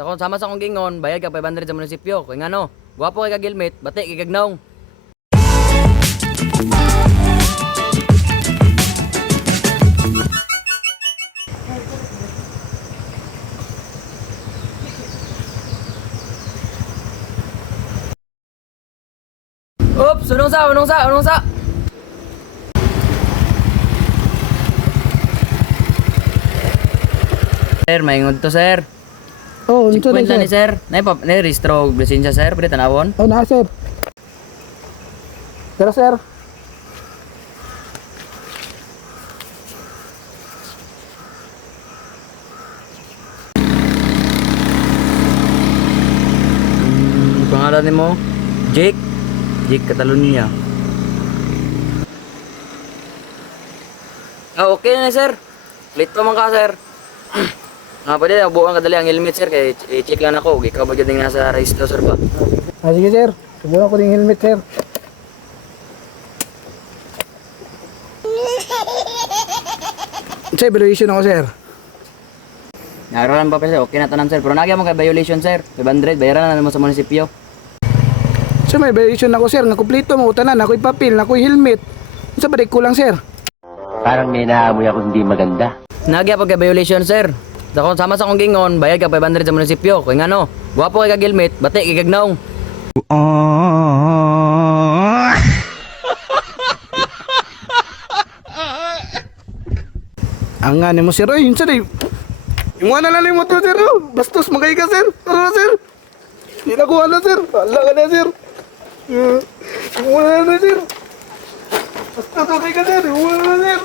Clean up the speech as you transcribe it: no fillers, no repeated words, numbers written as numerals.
Kung sama sa akong gingon, bayad ka 500 sa munisipyo. Kung ano, guwapo kay kagilmit, bati kay kagnaong. Oops, unong sa. Sir, maingod to sir. Oh, unsa na Checkpoint lang ni sir? sir. Na-restro lisensya sir, pwede tanawon. Oh, na sir. Tara sir. Pangalan ni mo? Jake? Jake Catalonia. Okay na sir. Late pa man ka sir. Pwede buwan kadali ang helmet sir kay i-check lang ako. Ikaw ba gading nasa registro sir ba? Ah, sige sir. Subukan ko ng helmet sir. Sa evaluation ako sir. Nakaroon pa sir, okay na tanan sir. Pero nagya mo kay violation sir. 500, bayaran na mo sa munisipyo. Sir, may evaluation ako sir. Nga kumpleto mo tanan. Ako'y papel, ako'y helmet. Unsa ba di kulang sir? Parang may naamoy ako hindi maganda. Nagya pa kay violation sir. Kung sama sa akong gingon, bayad ka 500 sa munisipyo. Kung ano, guwapo kay kagilmit, bati kay kagnaong. Ang nga ni mo sir. Ay, yun sir eh. Yung na lang mo to sir. Oh. Bastos, magay ka sir. Tara sir. Hindi na kuha na sir. Hala ka na sir. Yung na sir. Bastos, magay ka sir. Yung na sir.